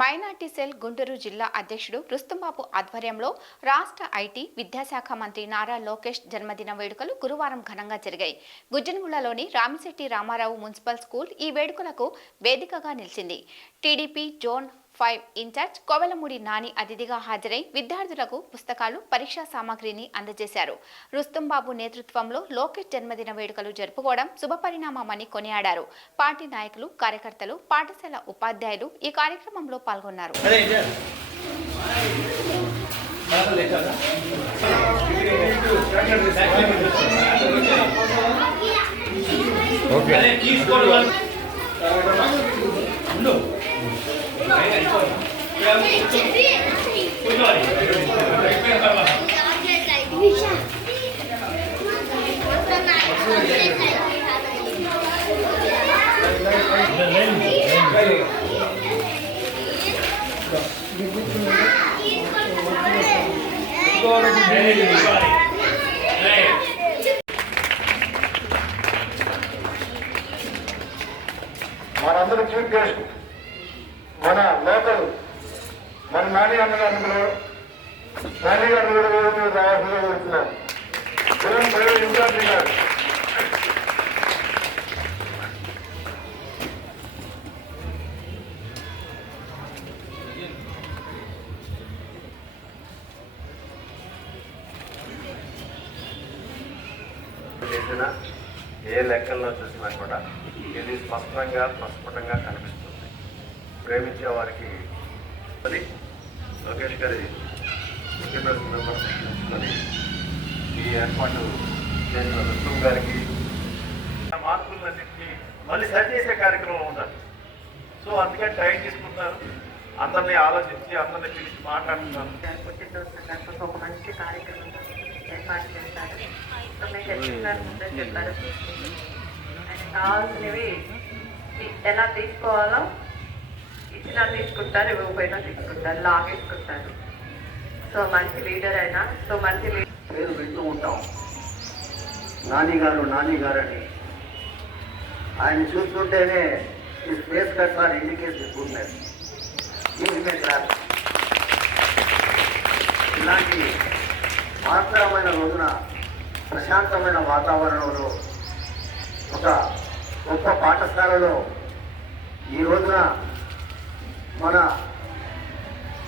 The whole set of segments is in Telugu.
మైనార్టీ సెల్ గుంటూరు జిల్లా అధ్యక్షుడు రుస్తుంబాబు ఆధ్వర్యంలో రాష్ట్ర ఐటీ విద్యాశాఖ మంత్రి నారా లోకేష్ జన్మదిన వేడుకలు గురువారం ఘనంగా జరిగాయి. గుజ్జనగూడలోని రామిశెట్టి రామారావు మున్సిపల్ స్కూల్ ఈ వేడుకలకు వేదికగా నిలిచింది. TDP zone five incharge Kovelamudi Nani అతిథిగా హాజరై విద్యార్థులకు పుస్తకాలు పరీక్షా సామాగ్రిని అందజేశారు. రుస్తుంబాబు నేతృత్వంలో లోకేష్ జన్మదిన వేడుకలు జరుపుకోవడం శుభపరిణామమని కొనియాడారు. పార్టీ నాయకులు కార్యకర్తలు పాఠశాల ఉపాధ్యాయులు ఈ కార్యక్రమంలో పాల్గొన్నారు. ఓకే. మనందరూ చీఫ్ గెస్ట్ మన లోకల్ మన నాని అన్నగారు నాని గారు కూడా రావాల్సిందిగా కోరుతున్నాను. జగన్ ప్రైవేట్ ఇన్ఛార్జి గారు. చేసిన ఏ లెక్కల్లో చూసినా కూడా ఇది స్పష్టంగా ప్రస్ఫుటంగా కనిపిస్తుంది. ప్రేమించే వారికి అది లోకేష్ గారి సందర్భంగా ఈ ఏర్పాటు చేసిన రుస్తుం గారికి మార్పులన్నింటినీ మళ్ళీ సరిచేసే కార్యక్రమం ఉండాలి. సో అందుకని టైం తీసుకుంటున్నారు. అందరినీ ఆలోచించి అందరినీ పిలిచి మాట్లాడుతున్నారు. ఒక మంచి కార్యక్రమం ఏర్పాటు చేశారు సో మీ హెల్త్ గారు ముందే చెప్పారు ఆయన కావాల్సినవి ఎలా తీసుకోవాలో ఇచ్చినా తీసుకుంటారు ఇవ్వకపోయినా తీసుకుంటారు లాగేసుకుంటారు. సో మంచి లీడర్ అయినా సో మంచి లీడర్. పేరు వింటూ ఉంటాం. నాని గారు నాని గారు అని ఆయన చూస్తుంటేనే ఈ స్పేస్ కట్టారు ఇండికేట్ గుడ్నెస్ ఇలాంటి మహత్తరమైన రోజున ప్రశాంతమైన వాతావరణంలో ఒక గొప్ప పాఠశాలలో ఈ రోజున మన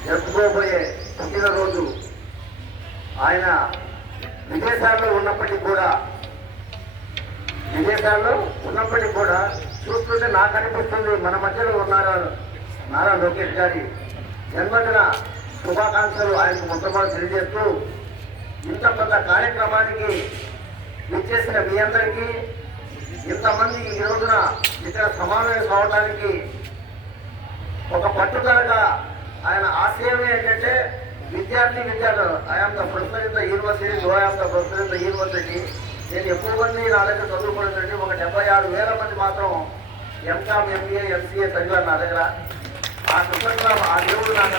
జరుపుకోబోయే పుట్టినరోజు ఆయన విదేశాల్లో ఉన్నప్పటికీ కూడా విదేశాల్లో ఉన్నప్పటికీ కూడా చూస్తుంటే నాకు అనిపిస్తుంది మన మధ్యలో ఉన్నారు నారా లోకేష్ గారి జన్మదిన శుభాకాంక్షలు ఆయనకు మొట్టమొదటి తెలియజేస్తూ ఇంత పెద్ద కార్యక్రమానికి విచ్చేసిన మీ అందరికీ ఇంతమంది ఈ రోజున ఇక్కడ సమావేశం అవడానికి ఒక పట్టుదలగా ఆయన ఆశయం ఏంటంటే విద్యార్థి విద్యార్థులు ఆయన ద ప్రెసిడెంట్ ద యూనివర్సిటీ లో I am the the university నేను ఎక్కువ మంది నా దగ్గర చదువుకోలేదండి ఒక డెబ్బై ఆరు వేల మంది మాత్రం ఎంకామ్ ఎంబీఏ ఎంసీఏ చదివారు నా దగ్గర. ఆ కృతజ్ఞత ఆ దేవుడు నాకు